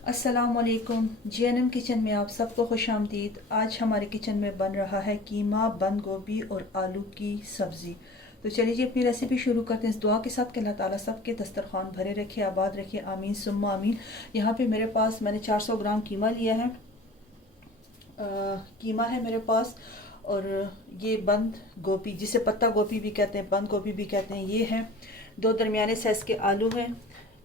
अस्सलामुअलैकुम। JNM kitchen में आप सबको खुश आमदीद। आज हमारे किचन में बन रहा है कीमा, बंद गोभी और आलू की सब्ज़ी। तो चलिए जी अपनी रेसिपी शुरू करते हैं इस दुआ के साथ कि अल्लाह ताला सबके दस्तरखान भरे रखे, आबाद रखे, आमीन सुम्मा आमीन। यहाँ पे मेरे पास मैंने 400 ग्राम कीमा लिया है। कीमा है मेरे पास। और ये बंद गोभी, जिसे पत्ता गोभी भी कहते हैं, बंद गोभी भी कहते हैं, ये है। 2 दरमियाने साइज़ के आलू हैं।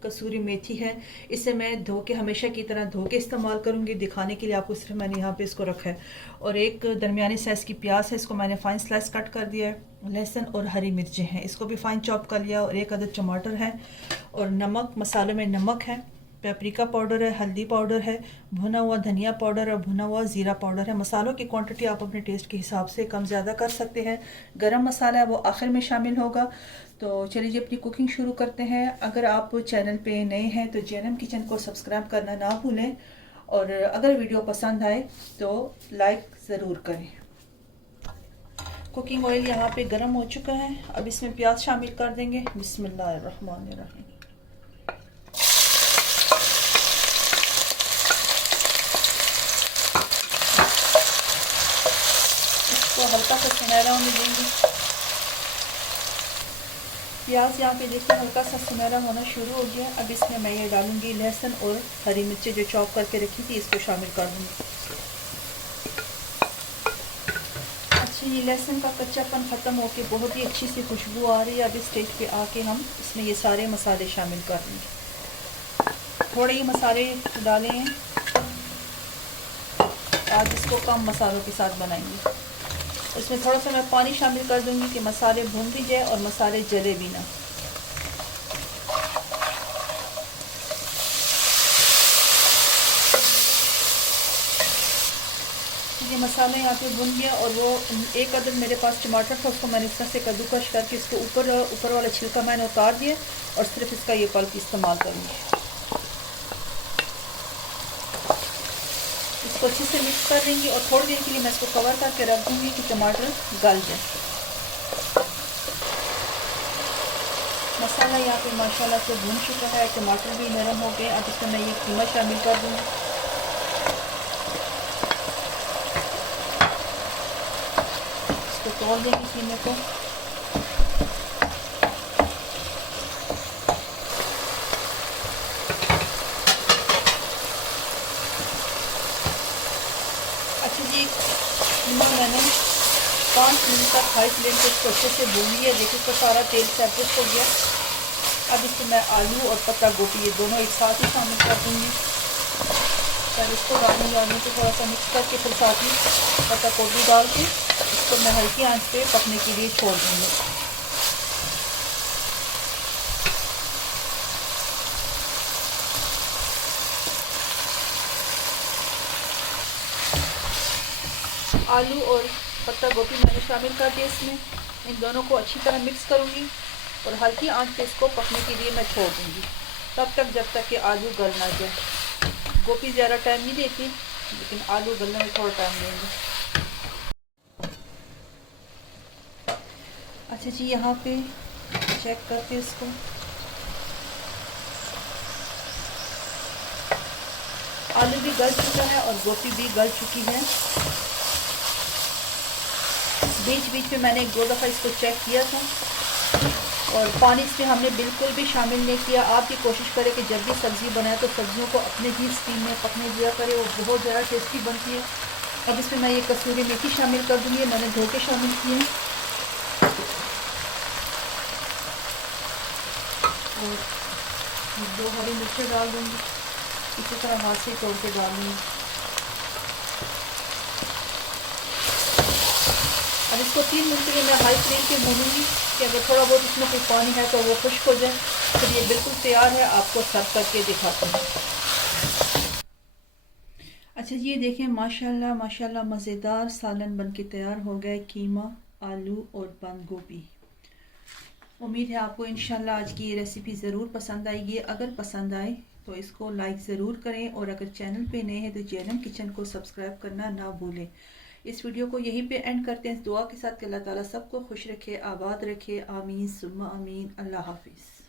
कसूरी मेथी है। इसे मैं धो के, हमेशा की तरह धो के इस्तेमाल करूँगी, दिखाने के लिए आपको सिर्फ मैंने यहाँ पे इसको रखा है। और एक दरमियाने साइज़ की प्याज है, इसको मैंने फ़ाइन स्लाइस कट कर दिया है। लहसुन और हरी मिर्चें हैं, इसको भी फ़ाइन चॉप कर लिया। और एक अदद टमाटर है। और नमक, मसालों में नमक है, पेपरिका पाउडर है, हल्दी पाउडर है, भुना हुआ धनिया पाउडर और भुना हुआ ज़ीरा पाउडर है। मसालों की क्वांटिटी आप अपने टेस्ट के हिसाब से कम ज़्यादा कर सकते हैं। गरम मसाला है वो आखिर में शामिल होगा। तो चलिए जी अपनी कुकिंग शुरू करते हैं। अगर आप चैनल पे नए हैं तो JNM किचन को सब्सक्राइब करना ना भूलें। और अगर वीडियो पसंद आए तो लाइक ज़रूर करें। कुकिंग ऑयल यहाँ पे गर्म हो चुका है। अब इसमें प्याज शामिल कर देंगे। बिस्मिल्लाहिर्रहमानिर्रहीम। इसको हल्का सा सुनहरा होने देंगे। प्याज यहाँ पे देखिए हल्का सा सुनहरा होना शुरू हो गया। अब इसमें मैं ये डालूंगी लहसुन और हरी मिर्चें जो चॉप करके रखी थी, इसको शामिल कर दूंगी। अच्छा, ये लहसुन का कच्चापन ख़त्म होके बहुत ही अच्छी सी खुशबू आ रही है। अब इस स्टेज पे आके हम इसमें ये सारे मसाले शामिल कर देंगे। थोड़े ही मसाले डाले हैं, आज इसको कम मसालों के साथ बनाएंगे। इसमें थोड़ा सा मैं पानी शामिल कर दूंगी कि मसाले भून भी जाए और मसाले जले भी ना। ये मसाला यहाँ पे भुन गया। और वो एक अदद मेरे पास टमाटर था, उसको मैंने इस तरह से कद्दूकश करके इसके ऊपर वाला छिलका मैंने उतार दिया और सिर्फ इसका ये पल्प इस्तेमाल करूँगी। इसको अच्छे से मिक्स कर देंगे और थोड़ी देर के लिए मैं इसको कवर करके रख दूँगी कि टमाटर गल जाए। मसाला यहाँ पे माशाल्लाह से भून चुका है, टमाटर भी नरम हो गए। अब इसमें मैं ये कीमा शामिल कर दूँगी। इसको तोड़ देंगे कीमे को। अच्छा जी, कीमा मैंने 5 मिनट तक हाई फ्लेम पे इसको अच्छे से भून लिया। देखिए इसका सारा तेल सेपरेट हो गया। अब इसमें मैं आलू और पत्ता गोभी ये दोनों एक साथ ही शामिल कर दूँगी। पहले इसको डालूंगी, आलू को थोड़ा सा मिक्स करके फिर साथ ही पत्ता गोभी डाल के इसको मैं हल्की आंच पे पकने के लिए छोड़ दूँगी। आलू और पत्ता गोभी मैंने शामिल कर दिया इसमें। इन दोनों को अच्छी तरह मिक्स करूँगी और हल्की आंच पे इसको पकने के लिए मैं छोड़ दूँगी, तब तक जब तक कि आलू गल ना जाए। गोभी ज़्यादा टाइम नहीं देती, लेकिन आलू गलने में थोड़ा टाइम देंगे। अच्छा जी, यहाँ पे चेक करके इसको आलू भी गल चुका है और गोभी भी गल चुकी है। बीच बीच में मैंने 1-2 दफ़ा इसको चेक किया था। और पानी इसमें हमने बिल्कुल भी शामिल नहीं किया। आप ये कोशिश करें कि जब भी सब्ज़ी बनाए तो सब्जियों को अपने ही स्टीम में पकने दिया करें, वो बहुत ज़्यादा टेस्टी बनती है। अब इसमें मैं ये कसूरी मेथी शामिल कर दूँगी, मैंने धो के शामिल की है। और 2 हरी मिर्चें डाल दूँगी, इसी तरह हाथ से तोड़ के डाल दूँगी। अब इसको 3 मिनट के लिए मैं हाई फ्लेम पे भूनूंगी कि अगर थोड़ा बहुत इसमें कोई पानी है तो वो खुश्क हो जाए। फिर ये बिल्कुल तैयार है, आपको सर्व करके दिखाती हूँ। अच्छा जी, ये देखें माशाल्लाह माशाल्लाह मज़ेदार सालन बनके तैयार हो गया। कीमा, आलू और बंद गोभी। उम्मीद है आपको इंशाल्लाह आज की ये रेसिपी ज़रूर पसंद आएगी। अगर पसंद आए तो इसको लाइक ज़रूर करें और अगर चैनल पे नए हैं तो JNM किचन को सब्सक्राइब करना ना भूलें। इस वीडियो को यहीं पे एंड करते हैं इस दुआ के साथ कि अल्लाह ताला सबको खुश रखे, आबाद रखे, आमीन सुम्मा आमीन। अल्लाह हाफिज़।